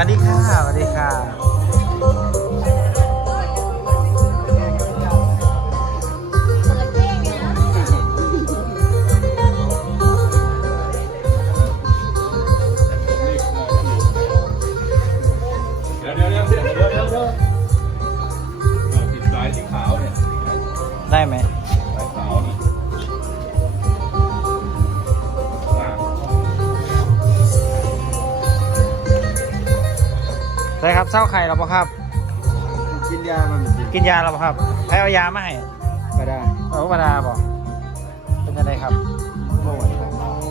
วัสดีค่ะสวัสดีค่ะ ได้ครับเศร้าไข่เราปะครับ กินยามันกินกินยาเราปะครับให้เอายามาให้ก็ได้เออธรรมดาบอกเป็นยังไงครับโอ้ย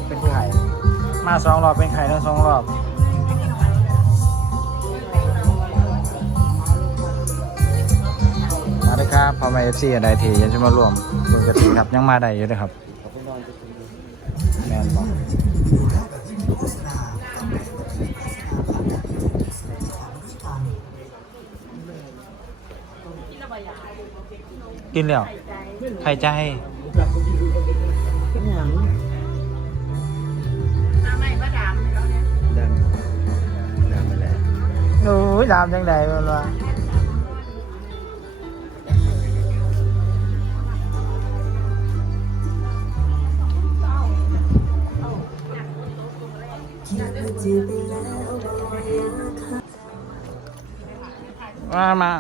เป็นไข่มาสองรอบเป็นไข่ทั้งสองรอบมาเลยครับพอมาเอฟซีอะไรทียังจะมารวมคุณกระถิ่นครับยังมาได้อยู่เลยครับขอบคุณนอนจะกินแมนบอก กินแล้วไข่ใจเป็นหยังมาใหม่มาดามแล้วเนี่ยดำดำมาแล้วโอ้ยดามจังใดมันวะมามา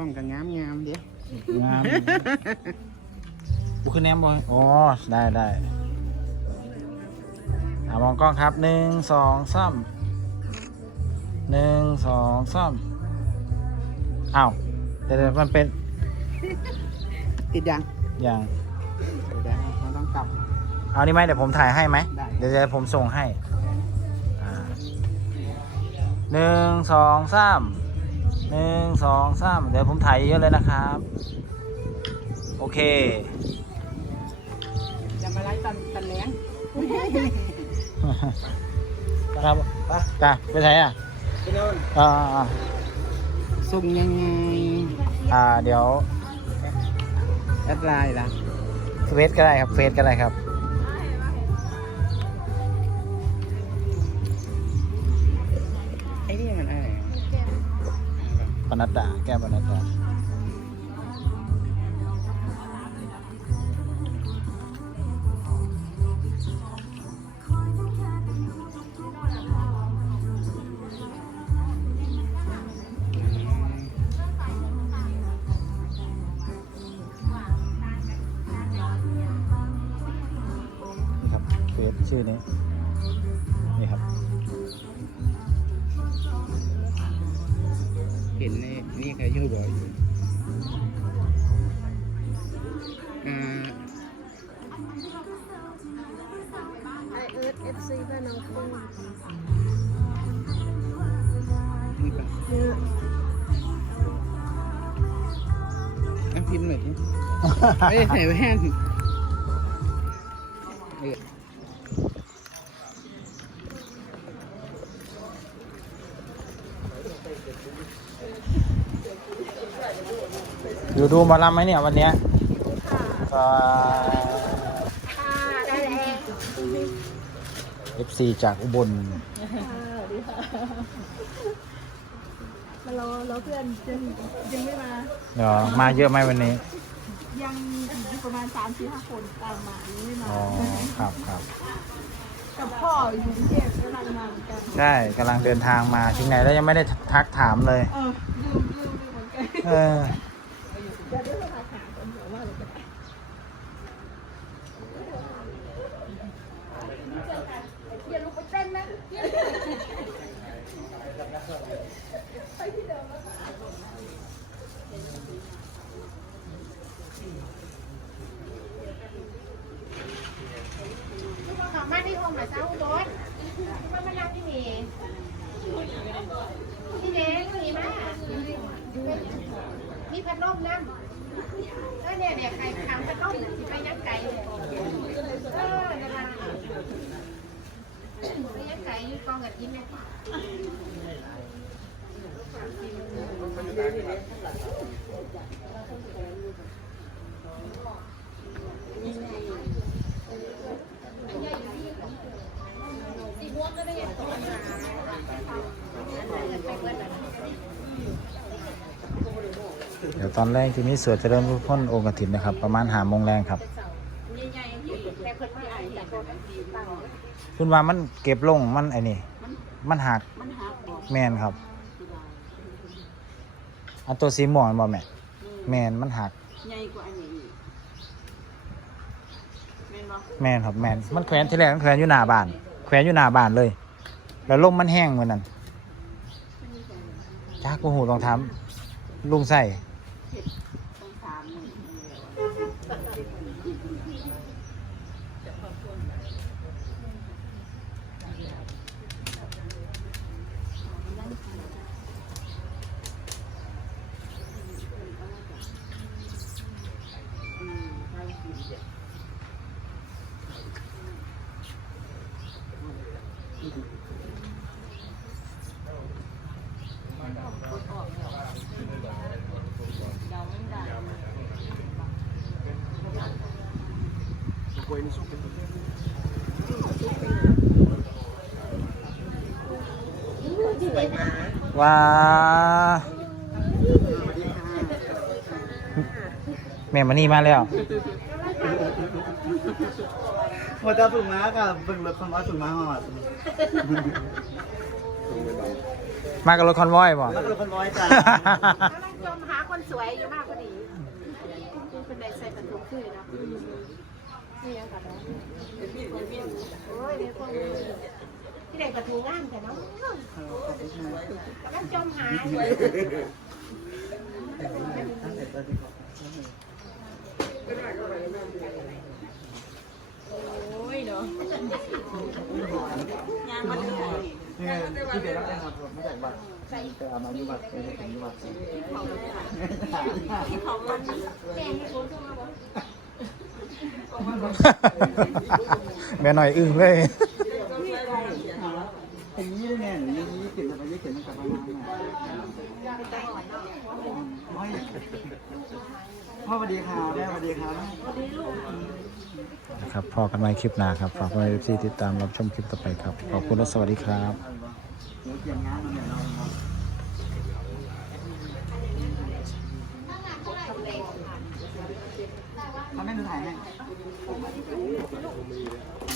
ล้องกันงามงามเดี๋ยวงามบุคือแนมบอยอ๋อได้ได้อ่ามองกล้องครับหนึ่งสองสามหนึ่งสองสามอ้าวเดี๋ยวเดี๋ยวมันเป็นติดยังอย่างเดี๋ยวได้มันต้องกลับ เอานี่ไหมเดี๋ยวผมถ่ายให้ไหม ได้ เดี๋ยวเดี๋ยวผมส่งให้อ่าหนึ่งสองสาม หนึ่งสองสามเดี๋ยวผมถ่ายเยอะเลยนะครับ โอเคจะมาไล่ตันตันแหลงครับไปจ้ะไปไหนอะพี่นนอ่าอ่าส่งยังไง อ่าเดี๋ยวแอดไลน์ล่ะเฟซก็ได้ครับเฟซก็ได้ครับ ปนัดดา แก้วปนัดดานี่ครับเฟซชื่อนี้นี่ครับ เห็นในนี่ใครชื่อบ่อยอ่าไอเอิร์ธเอฟซีบ้านน้องคุ้งนี่ปะเนี่ยอะพิมพ์หน่อยสิ ไม่ได้ใส่แว่นเออ อยู่ดูหมอลำไหมเนี่ยวันเนี้ยก็ค่ะได้แล้ว FC จากอุบลค่ะสวัสดีค่ะมารอรอเพื่อนยังยังไม่มาเดี๋ยวมาเยอะไหมวันนี้ ยังอีกประมาณสามสี่ห้าคนตามมายังไม่มาอ๋อครับครับกับพ่ออยู่กรุงเทพกำลังมาเหมือนกันใช่กำลังเดินทางมาถึงไหนแล้วยังไม่ได้ทักถามเลย เออลืมลืมลืมเหมือนกัน เออ เดี๋ยวเดี๋ยวเราถามกันเดี๋ยวว่าอะไรกันอย่าลุกไปเต้นนะของมาที่ ห้องหน่อยเจ้าโดนมามานั่งที่นี่ที่เด็กนี่มามีพัดลมนั่งเออเนี่ยเนี่ยใครขังพัดลมสิไปยังไก่เนี่ยเออนั่นล่ะไปยังไก่อยู่กองกับกินเนี่ย ดี๋ยวตอนแรกที่มีสวดเจริญพุทธพ้นองค์กฐินนะครับ ประมาณหาโมงแรงครับคุณว่ามันเก็บลงมันไอ้นี่ มันหักแมนครับอันตัวสีม่วงบ่แม่แมนมันหักแมนบ่แมนครับแมนมันแขวนที่แรกมันแขวนอยู่หน้าบ้าน แขวนอยู่หน้าบ้านเลย แล้วลมมันแห้งเหมือนนั้นจ้ากูหูลองทำลุงใส่ ต้อง ว่าแม่มานี่มาแล้ว มาจะฝึกม้ากับฝึกรถคอมว่าฝึกม้าหอดมากับรถคอนวอยบ่แล้วก็รถคอนวอยจ้ากำลังจมหาคนสวยอยู่มากพอดีคุณเป็นใดใส่กระทุกคือเนาะ นี่ยังกระทุกโอ้ยเดี๋ยวพวกนี้ที่ไหนกระทุกงามแต่นาะกำลังจมหาอยู่โอ้ยเนาะยางมันเหนื่อยนี่ที่เด็กรับได้ครับไม่จากบัตรแต่เอามาอยู่บัตรไม่ได้ถึงอยู่บัตรที่เขามันแกงให้คนเข้ามาบ่ แม่หน่อยอึ้งเลยถึงยี่ได้ไงหรือยี่เขียนไปยี่เขียนมันกลับมาไม่พ่อสวัสดีครับแม่สวัสดีครับครับพอกันใหม่คลิปหน้าครับฝากไว้ที่ติดตามรับชมคลิปต่อไปครับ ขอบคุณและสวัสดีครับ